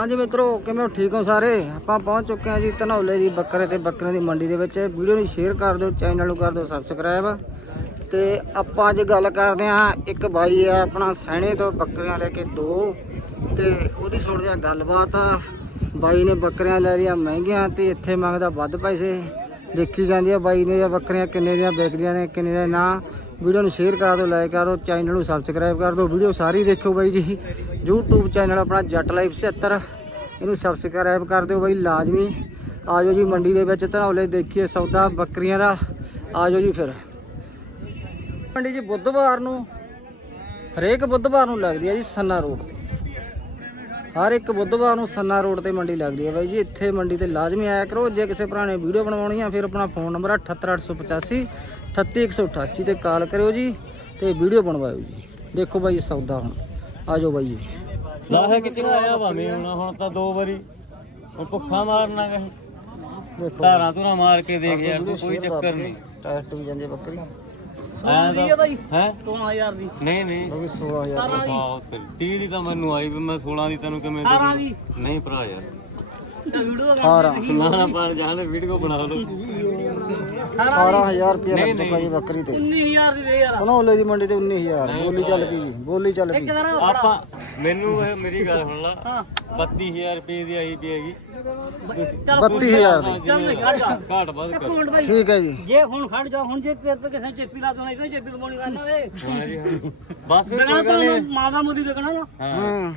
ਹਾਂਜੀ ਮਿੱਤਰੋ, ਕਿਵੇਂ ਹੋ? ਠੀਕ ਹੋ ਸਾਰੇ? ਆਪਾਂ ਪਹੁੰਚ ਚੁੱਕੇ ਹਾਂ ਜੀ ਧਨੌਲੇ ਦੀ ਬੱਕਰੇ ਤੇ ਬੱਕਰੇ ਦੀ ਮੰਡੀ ਦੇ ਵਿੱਚ। ਵੀਡੀਓ ਨੂੰ ਸ਼ੇਅਰ ਕਰ ਦਿਓ ਚੈਨਲ ਨੂੰ ਕਰ ਦਿਓ ਸਬਸਕ੍ਰਾਈਬ ਤੇ ਆਪਾਂ ਅੱਜ ਗੱਲ ਕਰਦੇ ਹਾਂ, ਇੱਕ ਬਾਈ ਆ, ਆਪਣਾ ਸਹਿਣੇ ਤੋਂ ਬੱਕਰੀਆਂ ਲੈ ਕੇ ਦੋ। ਤੇ ਉਹਦੀ ਸੁਣਦੇ ਆ ਗੱਲਬਾਤ। ਬਾਈ ਨੇ ਬੱਕਰੀਆਂ ਲੈ ਲਈਆਂ ਮਹਿੰਗੀਆਂ ਤੇ ਇੱਥੇ ਮੰਗਦਾ ਵੱਧ ਪੈਸੇ। ਦੇਖੀ ਜਾਂਦੀ ਆ ਬਾਈ ਨੇ ਬੱਕਰੀਆਂ ਕਿੰਨੇ ਦੀਆਂ ਵਿਕਦੀਆਂ ਨੇ, ਕਿੰਨੇ ਦੀਆਂ ਨਾ। ਵੀਡੀਓ ਨੂੰ ਸ਼ੇਅਰ ਕਰ ਦਿਓ ਲਾਈਕ ਕਰ ਦਿਓ ਚੈਨਲ ਨੂੰ ਸਬਸਕ੍ਰਾਈਬ ਕਰ ਦਿਓ। ਵੀਡੀਓ ਸਾਰੀ ਦੇਖੋ ਬਾਈ ਜੀ। YouTube ਚੈਨਲ ਆਪਣਾ ਜੱਟ ਲਾਈਵ 76 ਇਹਨੂੰ ਸਬਸਕ੍ਰਾਈਬ ਕਰ ਦਿਓ ਬਾਈ, ਲਾਜ਼ਮੀ। ਆਜੋ ਜੀ ਮੰਡੀ ਦੇ ਵਿੱਚ ਧਨੌਲੇ, ਦੇਖੀਏ ਸੌਦਾ ਬੱਕਰੀਆਂ ਦਾ। ਆਜੋ ਜੀ ਫਿਰ। ਮੰਡੀ ਜੀ ਬੁੱਧਵਾਰ ਨੂੰ, ਹਰੇਕ ਬੁੱਧਵਾਰ ਨੂੰ ਲੱਗਦੀ ਹੈ ਜੀ ਸੰਨਾ ਰੋਡ ਤੇ। ਹਰ ਇੱਕ ਬੁੱਧਵਾਰ ਨੂੰ ਸੰਨਾ ਰੋਡ ਤੇ ਮੰਡੀ ਲੱਗਦੀ ਹੈ ਬਾਈ ਜੀ। ਇੱਥੇ ਮੰਡੀ ਤੇ ਲਾਜ਼ਮੀ ਆਇਆ ਕਰੋ। ਜੇ ਕਿਸੇ ਭਰਾ ਨੇ ਵੀਡੀਓ ਬਣਵਾਉਣੀ ਆ ਫਿਰ ਆਪਣਾ ਫੋਨ ਨੰਬਰ 78885 38188 ਤੇ ਕਾਲ ਕਰਿਓ ਜੀ ਤੇ ਵੀਡੀਓ ਬਣਵਾਇਓ ਜੀ। ਦੇਖੋ ਬਾਈ ਸੌਦਾ ਹੁਣ। ਆਜੋ ਬਾਈ ਜੀ। ਲਾਹ ਕਿੱਥੇ ਆਇਆ ਭਾਵੇਂ ਹੁਣ ਹੁਣ ਤਾਂ ਦੋ ਵਾਰੀ ਹੁਣ ਭੁੱਖਾ ਮਾਰਨਾ ਗਾ ਦੇਖੋ। ਧਾਰਾਂ ਧੁਰਾ ਮਾਰ ਕੇ ਦੇਖ ਯਾਰ ਕੋਈ ਚੱਕਰ ਨਹੀਂ। ਟੈਸਟ ਵੀ ਜਾਂਦੇ ਬੱਕਰੀ। ਐਂ ਤਾਂ ਹੈ? 16000 ਦੀ। ਨਹੀਂ ਨਹੀਂ। ਉਹ ਵੀ 16000 ਆਹ ਫਿਰ 30 ਦੀ ਤਾਂ ਮੈਨੂੰ ਆਈ ਵੀ ਮੈਂ 16 ਦੀ ਤੈਨੂੰ ਕਿਵੇਂ ਦੇ 18 ਦੀ। ਨਹੀਂ ਭਰਾ ਯਾਰ। ਵੀਡੀਓ 18 ਨਾ ਨਾ ਪਰ ਜਾਣ ਵੀਡੀਓ ਬਣਾ ਲਓ। 18000 ਰੁਪਏ ਲੱਗ ਚੁੱਕਾ ਜੀ ਬੱਕਰੀ ਤੇ। 19000 ਦੀ ਦੇ ਯਾਰ। ਧਨੌਲੇ ਦੀ ਮੰਡੀ ਤੇ 19000 ਬੋਲੀ ਚੱਲ ਪਈ ਜੀ ਬੋਲੀ ਚੱਲ ਪਈ। ਕਿਹਦਾ ਨਾ ਆਪਾਂ ਮੈਨੂੰ ਇਹ ਮੇਰੀ ਗੱਲ ਸੁਣ ਲਾ। 32000 ਰੁਪਏ ਦੀ ਆਈ ਵੀ ਹੈਗੀ। 32000 ਦੀ। ਚੱਲ ਘਾਟ ਵੱਧ ਕਰ। ਬਾਈ। ਠੀਕ ਹੈ ਜੀ। ਜੇ ਹੁਣ ਖੜ ਜਾ ਹੁਣ ਜੇ ਤੇਰੇ ਤੇ ਕਿਸੇ ਚੇਪੀ ਲਾ ਦੇਣਾ ਇਹ ਚੇਪੀ ਲਵਾਉਣੀ ਕਰਨਾ ਵੇ। ਹਾਂ ਜੀ ਹਾਂ। ਬਸ ਫਿਰ ਕੋਈ ਗੱਲ ਤਾਂ ਨਹੀਂ। ਮਾਂ ਦਾ ਮੁੰਡੀ ਦੇਖਣਾ ਨਾ। ਹਾਂ। ਹੂੰ।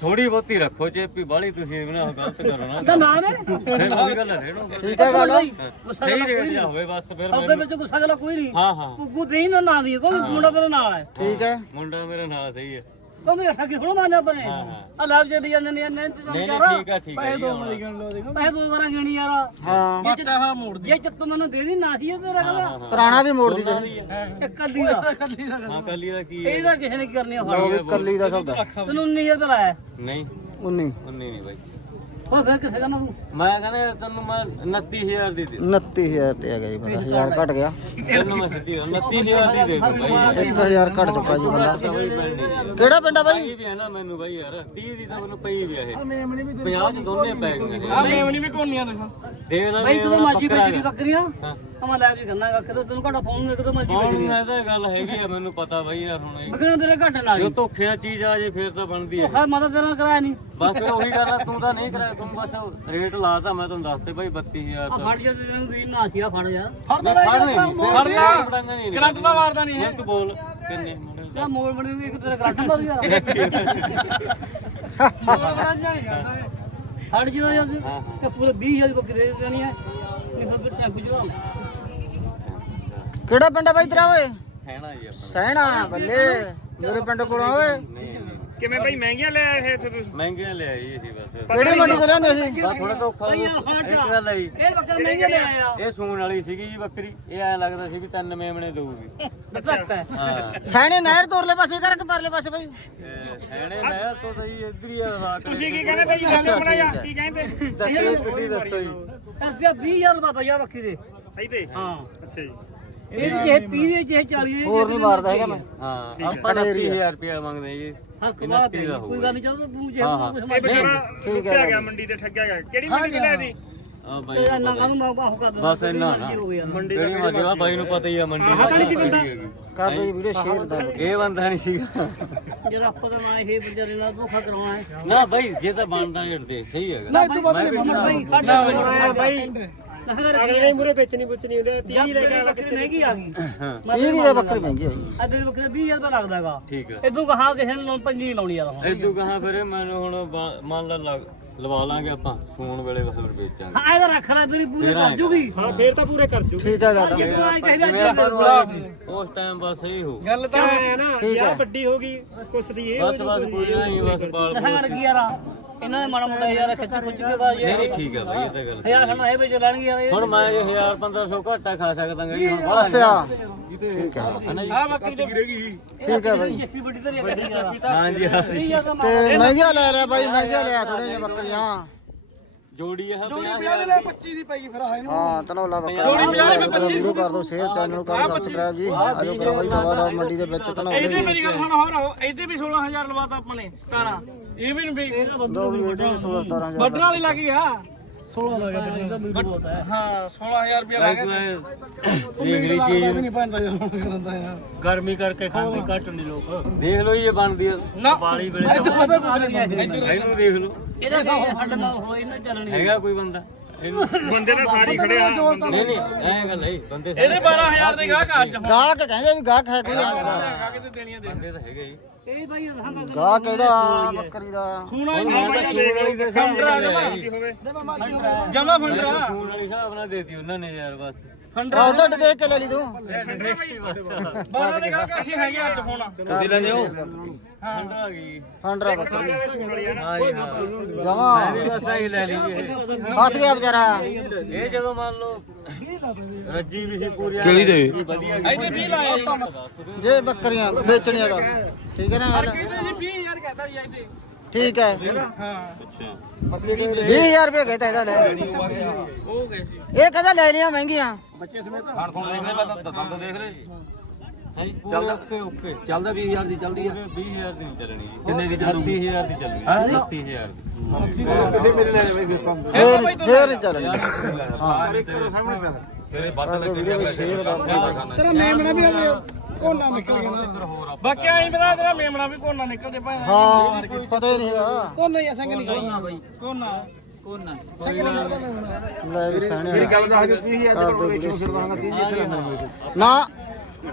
ਥੋੜੀ ਬਹੁਤੀ ਰੱਖੋ ਚੇਪੀ ਬਾਲੀ ਤੁਸੀਂ ਵੀ ਨਾ ਗਲਤ ਕਰੋ ਨਾ। ਤਾਂ ਨਾ ਨੇ? ਫਿਰ ਉਹੀ ਗੱਲ ਹੈ ਰੇੜੋ ਠੀਕ ਹੈ ਗੱਲ ਸਹੀ ਰੇਟ ਜਾ ਹੋਵੇ ਬਸ ਫਿਰ ਦੇ ਮੈਨੂੰ ਵਿੱਚ ਗੁੱਸਾ ਗਲਾ ਕੋਈ ਨਹੀਂ। ਹਾਂ ਹਾਂ। ਕੁੱਕੂ ਦੇਈ ਨਾ ਨਾ ਦੀ ਕੋਈ ਮੁੰਡਾ ਤੇਰੇ ਨਾਲ ਹੈ। ਠੀਕ ਹੈ। ਮੁੰਡਾ ਮੇਰੇ ਨਾਲ ਸਹੀ ਹੈ। ਤੂੰ ਮੇਰੇ ਠੱਗੀ ਥੋੜਾ ਮਾਰਨਾ ਹਾਂ ਹਾਂ। ਆ ਲਾਭ ਚੱਲੀ ਜਾਂਦੇ ਨੇ ਇੰਨੇ ਨਹੀਂ ਠੀਕ ਆ ਠੀਕ ਹੈ ਜੀ, ਹਾਂ। ਪੈਸੇ ਦੋ ਵਾਰਾਂ ਗਿਣੀ ਯਾਰ। ਹਾਂ। ਜੇ ਚਿੱਟਾ ਮੋੜ ਜੇ ਚਿੱਤ ਮੈਨੂੰ ਦੇ ਦੀ ਨਾ ਸੀ ਇਹ ਤੇਰਾ ਕਹਿੰਦਾ ਪੁਰਾਣਾ ਵੀ ਮੋੜ ਦੀ ਜੀ ਇਹ ਕੱਲੀ ਦਾ। ਕੱਲੀ ਦਾ ਹਾਂ ਕੱਲੀ ਦਾ ਕੀ ਹੈ? ਇਹਦਾ ਕਿਸੇ ਨੇ ਕੀ ਕਰਨੀ ਆ ਲਓ ਵੀ ਕੱਲੀ ਦਾ ਸੌਦਾ। ਤੈਨੂੰ 19000 ਰੁਪਏ ਲਾਇਆ। ਨਹੀਂ। 19 ਉਨੀ ਨਹੀਂ ਬਾਈ। ਹੋਰ ਫਿਰ ਕਿਸੇ ਕਹਿੰਦਾ ਤੂੰ? ਮੈਂ ਕਹਿੰਦਾ ਯਾਰ ਤੈਨੂੰ ਮੈਂ 29000 ਦੀ ਦੇ 29000 ਤੇ ਆ ਗਿਆ ਜੀ ਬੰਦਾ 1000 ਘਟ ਗਿਆ। ਤੈਨੂੰ ਮੈਂ ਸਿੱਧੀ 29000 ਦੀ ਦੇ ਦੂੰ ਬਾਈ। 1000 ਘਟ ਚੁੱਕਾ ਜੀ ਬੰਦਾ। ਕਿਹੜਾ ਪਿੰਡ ਆ ਬਾਈ? ਵੀ ਹੈ ਨਾ ਮੈਨੂੰ ਬਾਈ ਯਾਰ 30 ਦੀ ਤਾਂ ਮੈਨੂੰ ਪਈ ਵੀ ਆ ਇਹ 50 ਚ ਦੋਨੇ ਪੈ ਗਏ ਆ ਮੇਮਣੀ ਵੀ ਕੋਣੀਆਂ ਦੇਖਾਂ। ਦੇ ਲਾ ਬਾਈ ਤੂੰ ਮਾਜੀ ਬੱਕਰਾ ਵੇਚਦੀ ਬੱਕਰੀਆਂ ਹਾਂ ਅਮਾ ਲੈ ਵੀ ਕਰਨਾ ਗਾ ਕਿਤੇ ਤੈਨੂੰ ਘਾਟਾ ਪਾਉਣ ਨੂੰ ਕਿਤੇ ਕੌਣ ਵੇਚਦੀ ਨਾ ਤਾਂ ਗੱਲ ਹੈਗੀ ਆ ਮੈਨੂੰ ਪਤਾ ਬਾਈ ਯਾਰ ਹੁਣ ਇਹ। ਬੱਕਰੀਆਂ ਤੇਰੇ ਘਾਟੇ ਨਾਲ ਜੋ ਹੀ। ਧੋਖੇ ਨਾਲ ਚੀਜ਼ ਆ ਜੇ ਫੇਰ ਤਾਂ ਬਣਦੀ ਹੈ ਖਾ ਮਾਤਾ ਤੇਰਾ ਕਰਾਇਆ ਨਹੀਂ ਬਸ ਫਿਰ ਉਹੀ ਗੱਲ ਆ ਤੂੰ ਤਾਂ ਨਹੀਂ ਕਰਾਇਆ ਤੂੰ ਬਸ ਰੇਟ ਲਾਤਾ ਮੈਂ ਤੁਹਾਨੂੰ ਦੱਸਤੇ ਬਾਈ 32000 ਆ ਦਾ। ਫੜ ਜਾ ਤੈਨੂੰ ਦੀ ਨਾ ਸੀ ਆ ਫੜ ਜਾ। ਫੜ ਲਾ ਕਰੰਟ ਦਾ ਮਾਰਦਾ ਨਹੀਂ ਤੂੰ ਬੋਲ ਕਿੰਨੇ ਮੁੰਡੇ ਮੋੜ ਬਣੀ ਵੀ ਇੱਕ ਤੇਰੇ ਘਾਟਾ ਮਾਰ ਯਾਰ ਹਟ ਜੀ ਯਾਰ ਤੇ ਪੂਰੇ 20000 ਦੀ ਬੱਕਰੀ ਦੇ ਦੇਣੀ ਹੈ ਨਹੀਂ ਫਿਰ ਟੈਂਪੂ ਚੜਾ ਕਿਹੜਾ ਪਿੰਡ ਆ ਬਾਈ ਤੇਰਾ ਓਏ? ਸਹਿਣਾ ਜੀ ਆਪਣਾ। ਸਹਿਣਾ ਬੱਲੇ। ਮੇਰੇ ਪਿੰਡ ਕੋਲੋਂ ਓਏ। ਨਹੀਂ ਕਿਵੇਂ ਭਾਈ ਮਹਿੰਗੀਆਂ ਲੈ ਆਏ ਇੱਥੇ ਤੁਸੀਂ? ਮਹਿੰਗੇ ਲਿਆਈ ਸੀ ਬਸ। ਕਿਹੜੀ ਮੰਡੀ ਤੋਂ ਲਿਆਂਦੇ ਸੀ? ਬਸ ਥੋੜਾ ਧੋਖਾ ਇੱਕ ਗੱਲ ਆਈ ਇਹ ਬੱਕਰੇ ਮਹਿੰਗੇ ਲੈ ਆਏ ਆ। ਇਹ ਸੂਣ ਵਾਲੀ ਸੀਗੀ ਜੀ ਬੱਕਰੀ। ਇਹ ਐ ਲੱਗਦਾ ਸੀ ਵੀ ਤਿੰਨ ਮੇਮਣੇ ਦਊਗੀ। ਬੱਕਰਾ ਹਾਂ। ਸਹਿਣੇ ਨਹਿਰ ਤੋਰਲੇ ਪਾਸੇ ਕਰ ਕੇ ਪਰਲੇ ਪਾਸੇ ਬਾਈ। ਇਹ ਸਹਿਣੇ ਨਹਿਰ ਤੋਂ ਤਾਂ ਜੀ ਇੱਧਰ ਹੀ ਆ ਤੁਸੀਂ ਕੀ ਕਹਿੰਦੇ ਭਾਈ ਦੱਸੋ ਬਣਾਇਆ ਕੀ ਕਹਿੰਦੇ? ਦੱਸੋ ਤੁਸੀਂ ਦੱਸੋ ਜੀ। ਰੁਪਿਆ 20000 ਦਾ ਭਈਆ ਬੱਕਰੀ ਦੇ। ਹਾਂ। ਅੱਛਾ ਜੀ। ਇਹ ਜੇ 30 ਦੇ ਜੇ 40 ਦੇ ਹੋਰ ਨਹੀਂ ਮਾਰਦਾ ਹੈਗਾ ਮੈਂ ਹਾਂ ਆਪਾਂ 29000 ਰੁਪਏ ਮੰਗਦੇ ਜੀ। ਹੱਕ ਇਹਨਾਂ ਵਾਲਾ ਤੀਹ ਦਾ ਕੋਈ ਗੱਲ ਨਹੀਂ ਚਾਹਦਾ ਤੂੰ ਜੇ ਇਹ ਬੇਚਾਰਾ ਲੁੱਟਿਆ ਗਿਆ ਬਾਈ। ਮੰਡੀ ਤੇ ਠੱਗਿਆ ਗਿਆ। ਕਿਹੜੀ ਮੰਡੀ ਤੇ ਲੈ ਦੀ? ਆ ਬਾਈ ਤੇਰਾ ਨਾ ਕਾਹਨੂੰ ਮੈਂ ਬਾਹੂ ਕਰ ਬਸ ਇੰਨਾ ਨਾ ਮੰਡੀ ਦਾ ਕਿਹੜੀ ਬਾਈ ਨੂੰ ਪਤਾ ਹੀ ਆ ਮੰਡੀ ਦਾ ਬੰਦਾ ਕਰ ਦੋ ਜੀ ਵੀਡੀਓ ਸ਼ੇਅਰ ਦਾ। ਇਹ ਬੰਦਾ ਨਹੀਂ ਸੀਗਾ। ਜਿਹੜਾ ਆਪਾਂ ਦਾ ਨਾ ਇਹ ਵਿਚਾਰੇ ਨਾਲ ਧੋਖਾ ਕਰਾਉਣਾ ਹੈ। ਨਾ ਬਾਈ ਜੇ ਤਾਂ ਬਣਦਾ ਏਡ ਦੇ ਸਹੀ ਹੈਗਾ। ਤੂੰ ਬਦਲੇ ਭਾਈ ਕੱਢ ਭਾਈ ਅਗਲੇ ਮੂਰੇ ਵੇਚਣੀ ਪੁੱਛਣੀ ਹੁੰਦੇ 30 ਲੈ ਕੇ ਬੱਕਰੀ ਮਹਿੰਗੀ ਆ ਗਈ। ਹਾਂ। ਇਹ ਦੀ ਤਾਂ ਬੱਕਰੀ ਮਹਿੰਗੀ ਹੋਈ ਅੱਧੇ ਦੀ ਬੱਕਰੀ 20000 ਰੁਪਏ ਲੱਗਦਾ ਹੈਗਾ। ਠੀਕ ਆ। ਇਦੋਂ ਕਹਾ ਕਿਸੇ ਨੂੰ ਪੰਜੀ ਲਾਉਣੀ ਹੁਣ ਇਦੋਂ ਕਹਾ ਫਿਰ ਮੈਨੂੰ ਹੁਣ ਮੰਨ ਲਾ ਲੱਗ- ਲਵਾ ਲਾਂਗੇ ਆਪਾਂ ਸੂਣ ਵੇਲੇ ਬਸ ਫਿਰ ਵੇਚਾਂਗੇ। ਹਾਂ ਇਹਦਾ ਰੱਖ ਲੈ ਤੇਰੀ ਪੂਰੀ ਕਰ ਜੂਗੀ। ਹਾਂ ਫੇਰ ਤਾਂ ਪੂਰੇ ਕਰ ਜੂ ਠੀਕ ਹੈ ਗੱਲ ਨੂੰ ਉਸ ਟਾਈਮ ਬਸ ਸਹੀ ਹੋ। ਗੱਲ ਤਾਂ ਹੈ ਨਾ? ਹੈ ਵੱਡੀ ਹੋ ਗਈ ਕੁਛ ਦੀ ਇਹ ਬਸ ਬਸ ਕੋਈ ਨਹੀਂ ਬਸ ਬਾਲ ਗਿਆ ਯਾਰ ਇਹਨਾਂ ਨੇ ਮਾੜਾ ਮੋਟਾ ਯਾਰ ਖਿੱਚ ਖੁੱਚ ਕੇ ਬਾਅਦ ਨਹੀਂ ਨਹੀਂ ਠੀਕ ਆ ਬਾਈ ਇਹ ਤਾਂ ਗੱਲ ਹਜ਼ਾਰ ਖੰਡਾ ਇਹ ਵੇਚ ਲੈਣਗੇ ਯਾਰ ਇਹ ਹੁਣ ਮੈਂ ਇਹ 1000 1500 ਘਾਟਾ ਖਾ ਸਕਦਾਗਾ ਜੀ ਹੁਣ ਬੜਾ ਅੱਛਾ। ਠੀਕ ਹੈ ਤੇ ਗਿਰੇਗੀ ਠੀਕ ਹੈ ਬਾਈ। ਜੱਫੀ ਵੱਡੀ ਧਰੀ ਵੱਡੀ ਯਾਰ ਹਾਂਜੀ ਹਾਂ ਨਹੀਂ ਯਾਰ ਤਾਂ ਤੇ ਮਹਿੰਗੀਆਂ ਲੈ ਲਿਆ ਬਾਈ ਮਹਿੰਗੀਆਂ ਲਿਆ ਥੋੜੀਆਂ ਜਿਹੀਆਂ ਬੱਕਰੀਆਂ। ਜੋੜੀ ਇਹ ਜੋੜੀ 50 ਦੇ ਲੈ 25 ਦੀ ਪਈ ਫਿਰ ਆਏ ਨੂੰ ਹਾਂ ਧਨੌਲਾ ਬੱਕਰਾ। ਵੀਡੀਓ ਕਰ ਦਿਓ ਸ਼ੇਅਰ ਚੈਨਲ ਨੂੰ ਕਰ ਸਬਸਕ੍ਰਾਈਬ ਜੀ। ਆਜੋ ਕਰੋ ਬਾਈ ਦਵਾ ਦਾ ਮੰਡੀ ਦੇ ਵਿੱਚ ਧਨੌਲੇ ਇਹਦੇ ਮੇਰੀ ਗੱਲ ਸੁਣ ਹੋਰ ਆਓ, ਇਹਦੇ ਵੀ 16000 ਲਵਾਤਾ ਆਪਾਂ ਨੇ 17 ਇਹ ਵੀ ਨਹੀਂ ਵੀ ਦੋ ਵੀ ਇਹਦੇ ਵੀ 16 17000 ਬੱਟਰ ਵਾਲੀ ਲੱਗੀ ਆ 16 ਲੱਗਾ ਬੱਟਰ ਹਾਂ। 16000 ਰੁਪਏ ਲੱਗਾ ਦੇਖ ਲਈ ਚੀਜ਼ ਨਹੀਂ ਪੈਂਦਾ ਜਦੋਂ ਕਰਦਾ ਆ ਗਰਮੀ ਕਰਕੇ ਖਾਂਦੇ ਘੱਟ ਨਹੀਂ ਲੋਕ। ਦੇਖ ਲਓ ਇਹ ਬਣਦੀ ਆ। ਨਾ। ਪਾਲੀ ਵੇਲੇ ਇਹਨੂੰ ਦੇਖ ਲਓ। ਇਹਦਾ ਸਾਹ ਫੱਡ ਨਾ ਹੋਏ ਨਾ ਚੱਲਣੀ ਹੈਗਾ ਕੋਈ ਬੰਦਾ? ਇਹਨੂੰ ਬੰਦੇ ਨਾਲ ਸਾਰੀ ਖੜੇ ਆ। ਨਹੀਂ ਨਹੀਂ ਐ ਗੱਲ ਹੈ ਬੰਦੇ ਇਹਦੇ 12000 ਦੇ ਗਾਹਕ ਅੱਜ ਗਾਹਕ ਕਹਿੰਦੇ ਵੀ ਗਾਹਕ ਹੈ ਕੋਈ। ਹੈਗਾ ਕਿਤੇ ਦੇਣੀਆਂ ਦੇ ਬੰਦੇ ਤਾਂ ਹੈਗੇ ਹੀ ਇਹ ਭਾਈ ਗਾਹਕ ਇਹਦਾ ਬੱਕਰੀ ਦਾ। ਸੁਣਾ ਹੀ ਮੈਂ ਤਾਂ ਦੇਖ ਲਈ ਦੇ ਫੰਡਰਾ ਹੋਵੇ। ਜਮਾ ਫੰਡਰਾ ਫੋਨ ਵਾਲੀ ਹਿਸਾਬ ਨਾਲ ਦੇਤੀ ਉਹਨਾਂ ਨੇ ਯਾਰ ਬਸ। ਆਹ ਢੱਡ ਦੇਖ ਕੇ ਲੈ ਲਈ ਤੂੰ। ਬਸ ਬਾਰਾਂ ਦੇ ਗਾਹਕ ਅਸੀਂ ਹੈਗੇ ਅੱਜ ਹੁਣ। ਤੁਸੀਂ ਲੈ ਲਿਓ। ਠੰਡ ਆ ਗਈ। ਫੰਡਰਾ ਬੱਕਰੀ ਹਾਂ ਜੀ ਹਾਂ। ਜਮਾ। ਇਹ ਬਸ ਆਹੀ ਲੈ ਲਈ ਜੀ ਇਹ। ਫਸ ਗਿਆ ਵਿਚਾਰਾ। ਇਹ ਜਦੋਂ ਮੰਨ ਲਓ ਰੱਜੀ ਵੀ ਸੀ ਪੂਰੀ ਕਿਹੜੀ ਦੇ? ਵਧੀਆ ਗਈ ਇਹਦੇ 20 ਲਾਏ ਜੀ। ਜੇ ਬੱਕਰੀਆਂ ਵੇਚਣੀਆਂ ਤਾਂ। ਠੀਕ ਹੈ ਨਾ ਗੱਲ? ਇਹਦੇ ਜੀ 20000 ਕਹਤਾ ਜੀ ਇਹਦੇ ਠੀਕ ਹੈ। ਹਾਂ। 20000 ਰੁਪਏ ਕਹਿੰਦਾ ਇਹਦਾ ਲੈ। ਉਹ ਗਏ ਸੀ ਇਹ ਕਹਿੰਦਾ ਲੈ ਲਿਆ ਮਹਿੰਗੀਆਂ। ਹਣ ਤੁਹਾਨੂੰ ਦੇਖ ਲੈ ਮੈਂ ਦੰਦ ਦੇਖ ਲੈ। ਚੱਲਦਾ। Okay okay. ਚੱਲਦਾ 20000 ਦੀ ਚੱਲਦੀ ਆ। 20000 ਦੀ ਨਹੀਂ ਚੱਲਣੀ। ਜੀ ਕਿੰਨੇ ਦੀ ਚੱਲੂਗੀ? 30000 ਦੀ ਚੱਲੂਗੀ 30000 ਦੀ। ਫੇਰ ਫੇਰ ਨਹੀਂ ਚੱਲਣੀ। ਤੇਰੇ ਬਸ ਵੀਡੀਓ ਵਿੱਚ ਸ਼ੇਅਰ ਦਾ ਤੇਰਾ ਮੇਮਣਾ ਵੀ ਕੋਨਾ ਨਿਕਲ ਗਿਆ ਨਾ। ਬਾਕੀ ਆਈ ਬਤਾ ਤੇਰਾ ਮੇਮਣਾ ਵੀ ਕੋਨਾ ਨਿਕਲਦੇ ਭਾਈ ਹਾਂ ਪਤਾ ਹੀ ਨਹੀਂ ਹੈਗਾ ਕੋਨਾ ਹੀ ਆ ਸੰਗ ਨਿਕਲ ਕੋਨਾ ਬਾਈ। ਕੋਨਾ। ਕੋਨਾ। ਸੰਗ ਨਹੀਂ ਲੜਦਾ ਮੇਮਣਾ। ਲੈ ਵੀ ਸਹਿਣੇ ਮੇਰੀ ਗੱਲ ਦੱਸ ਦੇ 20000 ਦੀ ਵੀਡੀਓ ਨਾ।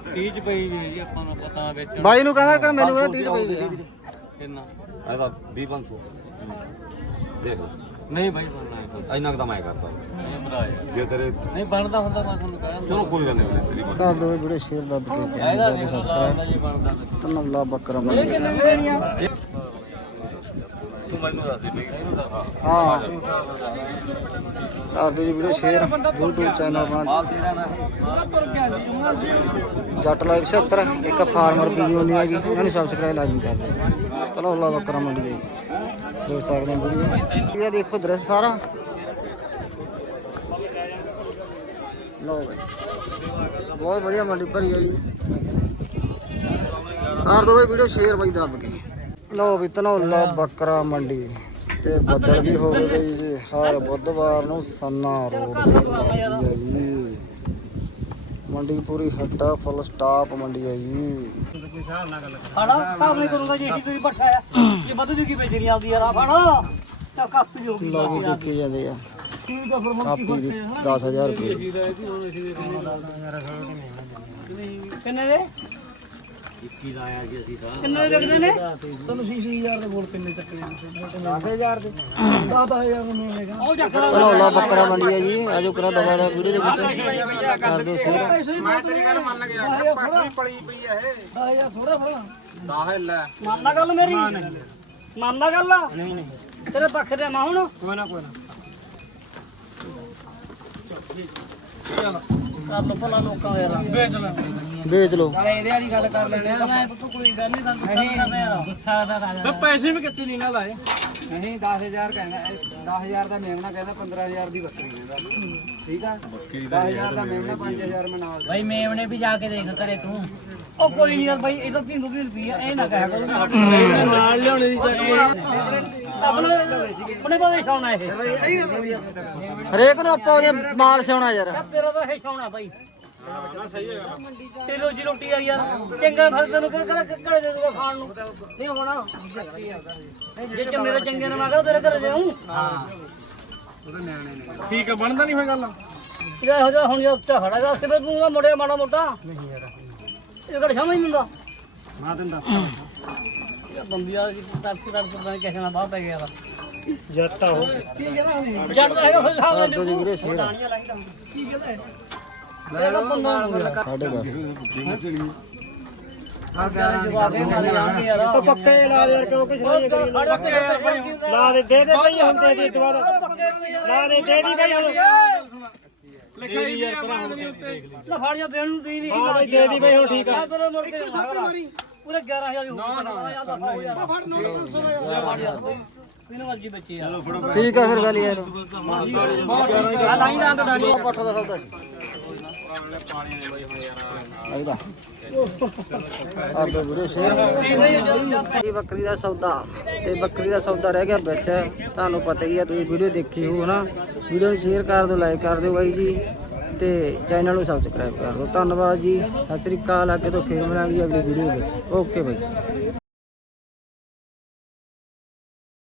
30 ਚ ਪਈ ਵੀ ਹੈ ਜੀ ਆਪਾਂ ਨੂੰ ਪਤਾ ਵਿੱਚ। ਬਾਈ ਨੂੰ ਕਹਿੰਦਾ ਕਿ ਮੈਨੂੰ ਕਹਿੰਦਾ 30 ਪਈ ਆ। ਕਿੰਨਾ? ਇਹਦਾ 20 500 ਦੇਖ ਨਹੀਂ ਭਾਈ ਬਣਨਾ ਹੈ ਇੰਨਾ ਕੁ ਤਾਂ ਮੈਂ ਕਰਦਾ। ਇਹ ਭਰਾ ਯਾਰ। ਜੇ ਤੇਰੇ ਨਹੀਂ ਬਣਦਾ ਹੁੰਦਾ ਮੈਂ ਤੁਹਾਨੂੰ ਕਹਾਂ ਚਲੋ ਕੋਈ ਗੱਲ ਨਹੀਂ ਤੇਰੀ ਮਰਜ਼ੀ। ਕਰ ਦੋ ਵੀਡੀਓ ਸ਼ੇਅਰ ਦਾ ਵੀਡੀਓ ਇਹਦਾ ਚੈਨਲ ਨਹੀਂ ਨੂੰ ਪਤਾ ਹੁੰਦਾ ਜੀ ਬਣਦਾ ਤੇ ਤਨੌਲਾ ਬੱਕਰਾ ਬਣ ਕਿੰਨੇ ਵੀ ਦੇਣੀਆਂ ਤੂੰ ਮੈਨੂੰ ਦੱਸ ਦੇ ਹਾਂ। ਕਰ ਦਿਓ ਜੀ ਵੀਡੀਓ ਸ਼ੇਅਰ YouTube ਚੈਨਲ ਆਪਣਾ ਤੁਰ ਅਸੀਂ ਜੱਟ ਲਾਈਵ 76 ਇੱਕ ਫਾਰਮਰ ਵੀਡੀਓ ਨਹੀਂ ਆ ਜੀ ਇਹਨਾਂ ਨੂੰ ਸਬਸਕ੍ਰਾਈਬ ਲਾਜ਼ਮੀ ਕਰ ਦਿਓ ਚਲੋ ਅੱਲਾ ਬੱਕਰਾ ਮੰਡੀ ਦੇ। ਦੇਖ ਸਕਦੇ ਹੋ ਵੀਡੀਓ ਇਹ ਦੇਖੋ ਦ੍ਰਿਸ਼ ਸਾਰਾ। ਲਓ ਬਈ। ਬਹੁਤ ਵਧੀਆ ਮੰਡੀ ਭਰੀ ਆ ਕਰ ਦੋ ਬਈ ਵੀਡੀਓ ਸ਼ੇਅਰ ਬਈ ਦੱਬ ਕੇ। ਲਓ ਵੀ ਧਨੌਲਾ ਬੱਕਰਾ ਮੰਡੀ। ਤੇ ਬੱਦਲ ਵੀ ਹੋ ਗਏ ਬਈ ਜੀ। ਹਰ ਬੁੱਧਵਾਰ ਨੂੰ ਸੰਨਾ ਰੋਡ ਤੇ ਲੱਗਦੀ ਹੈ ਜੀ। ਮੰਡੀ ਪੂਰੀ ਹੱਟਾ ਫੁੱਲ ਸਟਾਪ ਮੰਡੀ ਹੈ ਜੀ। ਫੜਾ ਸਾਹਬ ਨਹੀਂ ਕਰੂੰਗਾ ਜੀ ਇਹੀ ਬੱਠਾ ਆ। ਇਹ ਬਦਲ ਦੀ ਕੀ ਵੇਚਣੀ ਆਉਂਦੀ ਯਾਰ ਆ ਫੜਾ ਤਾਂ ਕਾਪੀ ਹੋ ਗਈ ਲਓ ਵੀ ਦੇਖੇ ਜਾਂਦੇ ਆ। ਠੀਕ ਆ ਫਿਰ ਹੁਣ ਕਾਪੀ ਦੀ 10000 ਰੁਪਏ। ਕਿੰਨੇ ਦੇ? 21 ਲਾਇਆ ਜੀ ਅਸੀਂ ਤਾਂ। ਕਿੰਨੇ ਲੱਗਦੇ ਨੇ? ਤੁਹਾਨੂੰ 60000 ਦੇ ਬੋਲ ਕਿੰਨੇ ਚੱਕਰੇ 10000 ਦੇ। 10000 ਨੂੰ ਮਿਲੇਗਾ ਉਹ ਚੱਕਰ ਧਨੌਲਾ ਬੱਕਰਾ ਮੰਡੀ ਹੈ ਜੀ ਆਜੋ ਕਰਾ ਦਵਾ ਦਾ ਵੀਡੀਓ ਦੇ ਵਿੱਚ। ਕਰ ਦਿਓ ਸ਼ੇਅਰ ਮੈਂ ਤੇਰੀ ਗੱਲ ਮੰਨ ਗਿਆ ਬੱਕਰੀ ਪਲੀ ਪਈ ਆ ਇਹ। 10000 ਥੋੜਾ ਫੜਾ 10 ਲੈ ਮੰਨਣਾ ਗੱਲ ਮੇਰੀ। ਮੰਨਣਾ ਗੱਲ। ਨਹੀਂ ਨਹੀਂ। ਤੇਰੇ ਪੱਖ ਦੇ ਨਾ ਹੁਣ। ਕੋਈ ਨਾ ਕੋਈ ਨਾ। ਚਲੋ ਕਰ ਲੋ ਭਲਾ ਲੋਕਾਂ ਯਾਰ। ਵੇਚ ਲੈ। ਵੇਚ ਲਓ। ਇਹਦੇ ਵਾਲੀ ਗੱਲ ਕਰ ਲੈਣੇ ਆ। ਮੈਂ ਕੋਈ ਗੱਲ ਨਹੀਂ ਸਾਨੂੰ ਗੁੱਸਾ ਦਾ ਰਾਜਾ। ਪੈਸੇ ਵੀ ਕਿੱਥੇ ਨਹੀਂ ਨਾ ਲਾਏ। ਨਹੀਂ 10000 ਕਹਿੰਦਾ 10000 ਦਾ ਮੇਮਣਾ ਕਹਿੰਦਾ 15000 ਦੀ ਬੱਕਰੀ ਕਹਿੰਦਾ ਠੀਕ ਆ? 10000 ਦਾ ਮੇਮਣਾ 5000 ਮੈਂ ਨਾਲ ਭਾਈ ਮੇਵਨੇ ਵੀ ਜਾ ਕੇ ਦੇਖ ਕਰੇ ਤੂੰ। ਉਹ ਕੋਈ ਨਹੀਂ ਯਾਰ ਭਾਈ ਇਹ ਤਾਂ 300 ਰੁਪਏ ਇਹ ਨਾ ਕਹਿਆ ਕਰੋ ਨਾਲ ਲਿਆਉਣੇ ਦੀ ਆਪਣੇ ਆਪਣੇ ਕੋਲ ਸ਼ੌਣਾ ਇਹ। ਹਰੇਕ ਨੂੰ ਆਪਾਂ ਉਹਦੇ ਮਾਲ ਸਿਉਣਾ ਯਾਰ। ਤੇਰਾ ਤਾਂ ਇਹ ਸ਼ੌਣਾ ਭਾਈ ਤੇ ਰੋਜੀ ਰੋਟੀ ਆ ਯਾਰ ਚੰਗਾ ਫਿਰ ਤੈਨੂੰ ਕਿਹੜਾ ਕਿਹੜਾ ਕਿਹੜਾ ਦੇ ਦੂਗਾ ਖਾਣ ਨੂੰ? ਨਹੀਂ ਹੋਣਾ ਜੇ ਚ ਮੇਰੇ ਚੰਗੇ ਨੇ ਮਾਗਾ ਤੇਰੇ ਘਰੇ ਜਾਉਂ ਹਾਂ ਠੀਕ ਹੈ ਬਣਦਾ ਨਹੀਂ ਹੋਈ ਗੱਲ। ਠੀਕ ਹੈ ਜਾ ਹੁਣ ਜੇ ਉੱਤੇ ਖੜਾਗਾ ਕਿਵੇਂ ਤੂੰ ਮੁੜਿਆ ਮਾੜਾ ਮੋਟਾ। ਨਹੀਂ ਯਾਰ ਇਹ ਕਿਹੜਾ ਸਮਝ ਨਹੀਂ ਹੁੰਦਾ ਮੈਂ ਤੈਨੂੰ ਦੱਸ ਇਹ ਬੰਦੀ ਆ ਕਿ ਟਾਕਸੀ ਦਾ ਪਤਾ ਕਿਸੇ ਨਾਲ ਬਾਹ ਪੈ ਗਿਆ ਜੱਟ ਆ ਉਹ। ਜੱਟ ਦਾ ਹੈਗਾ ਫਿਰ ਜੀ ਵੀਡੀਓ ਸ਼ੇਅਰ ਕੀ ਕਹਿੰਦਾ ਸਾਡੇ ਉਹ ਪੱਕੇ ਲਾ ਦੇ ਯਾਰ ਕਿਉਂ ਕੁਛ ਨਹੀਂ ਕਰੀ ਲਾ ਦੇ ਦੇ ਦੇ ਬਈ ਹੁਣ ਦੇ ਦੇ ਦੁਬਾਰਾ। ਲਾ ਦੇ ਦੇ ਦੀ ਬਈ ਹੁਣ। ਲਿਖਾਈ ਯਾਰ ਭਰਾ ਲੈ। ਫਾੜੀਆਂ ਦੇਣ ਨੂੰ ਦੀ ਨਹੀਂ ਹਾਂ ਬਈ ਦੇ ਦੀ ਬਈ ਹੁਣ ਠੀਕ ਆ। ਤੇਰੇ ਮੁੜ ਕੇ ਪੂਰੇ 11000 ਦੀ ਨਾ ਨਾ ਫੜ ਇਹਨੂੰ ਵਰਗੀ ਬੱਚੀ ਆ। ਠੀਕ ਆ ਫਿਰ ਗੱਲ ਯਾਰ। ਆ। ਲਾਈ ਦਾ ਤਾਂ ਡਾਣੀ ਪੱਠ ਦਾ ਸੌਦਾ ਸੀ ਇਹਦਾ ਆਪ ਦਾ ਵੀਡੀਓ ਸ਼ੇਅਰ ਇਹ ਬੱਕਰੀ ਦਾ ਸੌਦਾ ਤੇ ਬੱਕਰੀ ਦਾ ਸੌਦਾ ਰਹਿ ਗਿਆ ਵਿੱਚ। ਤੁਹਾਨੂੰ ਪਤਾ ਹੀ ਆ, ਤੁਸੀਂ ਵੀਡੀਓ ਦੇਖੀ ਹੋ ਨਾ ਵੀਡੀਓ ਨੂੰ ਸ਼ੇਅਰ ਕਰ ਦਿਓ ਲਾਈਕ ਕਰ ਦਿਓ ਬਾਈ ਜੀ ਤੇ ਚੈਨਲ ਨੂੰ ਸਬਸਕ੍ਰਾਈਬ ਕਰ ਦਿਓ। ਧੰਨਵਾਦ ਜੀ, ਸਤਿ ਸ੍ਰੀ ਅਕਾਲ, ਅੱਗੇ ਤੋਂ ਫੇਰ ਮਿਲਾਂਗੇ ਅਗਲੀ ਵੀਡੀਓ ਵਿੱਚ। Okay bye.